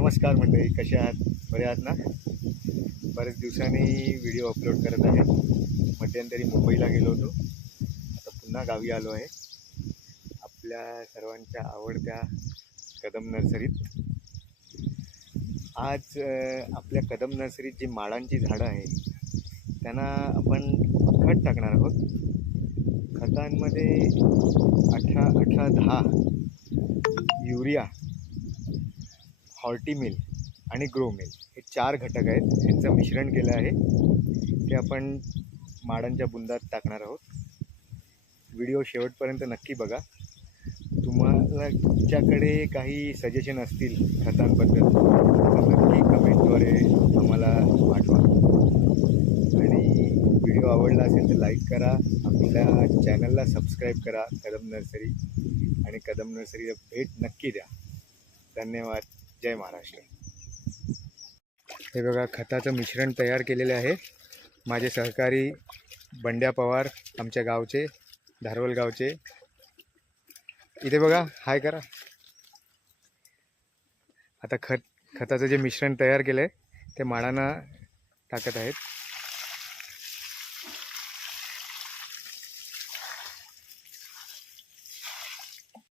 नमस्कार मंडळी कसे आहात? बरे आहात ना? बऱ्याच दिवसांनी व्हिडिओ अपलोड करत आहे. मध्यंतरी मुंबईला गेलो होतो. आता पुन्हा गावी आलो आहे. आपल्या सर्वांच्या आवडत्या कदम नर्सरीत. आज आपल्या कदम नर्सरीत जी माडांची झाडं आहे त्यांना आपण खत टाकणार आहोत. खतांमध्ये अठरा अठरा दहा युरिया हॉर्टी मिल आणि ग्रो मिल हे चार घटक आहेत. यांचं मिश्रण केलं आहे. ते आपण माडांच्या बुंदात टाकणार आहोत. व्हिडिओ शेवटपर्यंत नक्की बघा. तुम्हाला तुमच्याकडे काही सजेशन असतील खतांबद्दल तर नक्की कमेंटद्वारे आम्हाला पाठवा. आणि व्हिडिओ आवडला असेल तर लाईक करा. आपल्या चॅनलला सबस्क्राईब करा कदम नर्सरी. आणि कदम नर्सरीला भेट नक्की द्या. धन्यवाद. जय महाराष्ट्र. हे बघा खताचं मिश्रण तयार केलेले आहे. माझे सहकारी बंड्या पवार आमच्या गावचे धारवल गावचे. इथे बघा हाय करा. आता खत खताचं जे मिश्रण तयार केलं आहे ते माडांना टाकत आहेत.